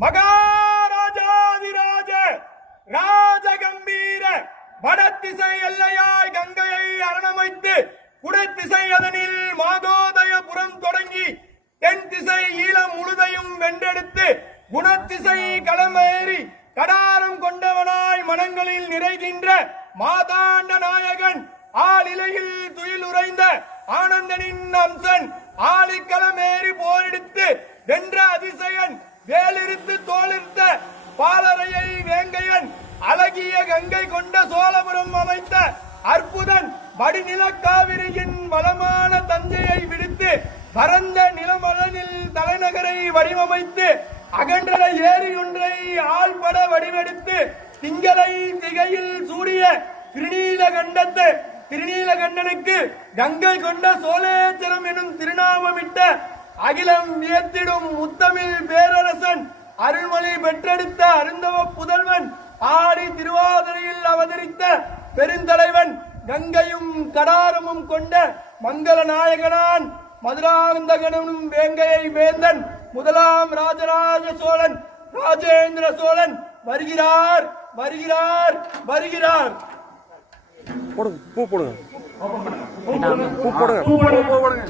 மகாராஜாதிராஜ ராஜகம்பீர வடத்திசை எல்லையாய் கங்கையை அரணமைத்து குடத்திசை அதனில் மாதோதயபுரம் தொடங்கி தென் திசை ஈழம் முழுதையும் வென்றெடுத்து குணத்திசை களமேறி கடாரம் கொண்டவனாய் மனங்களில் நிறைகின்ற மாதாண்ட நாயகன் ஆளிலையில் துயில் உறைந்த ஆனந்தனின் அம்சன் ஆளிக்களமேறி போரெடுத்து வென்ற அதிசயன் வேலிருத்து தோலிருத்த பாலரையை வேங்கையன் அழகிய கங்கை கொண்ட சோழபுரம் அமைத்த அற்புதன் வடிநில காவிரியின் வளமான தஞ்சையை விடுத்து பரந்த நிலமலனில் தலைநகரை வடிவமைத்து அகன்ற ஏரி ஒன்றை ஆள்பட வடிவெடுத்து திங்களை திகையில் சூடிய திருநீலகண்டனுக்கு கங்கை கொண்ட சோழேச்சரம் எனும் திருநாமமிட்ட அகிலம் வியத்திடும் முத்தமிழ் பேரரசன் அருள்மொழி பெற்றெடுத்த அருந்தவ புதல்வன் ஆடி திருவாதிரையில் அவதரித்த பெருந்தலைவன் கங்கையும் கடாரமும் கொண்ட மங்கள நாயகனான் மதுராந்தகனும் வேங்கையை வேந்தன் முதலாம் ராஜராஜ சோழன் ராஜேந்திர சோழன் வருகிறார் வருகிறார் வருகிறார். போடுங்க பூ போடுங்க பூ போடுங்க.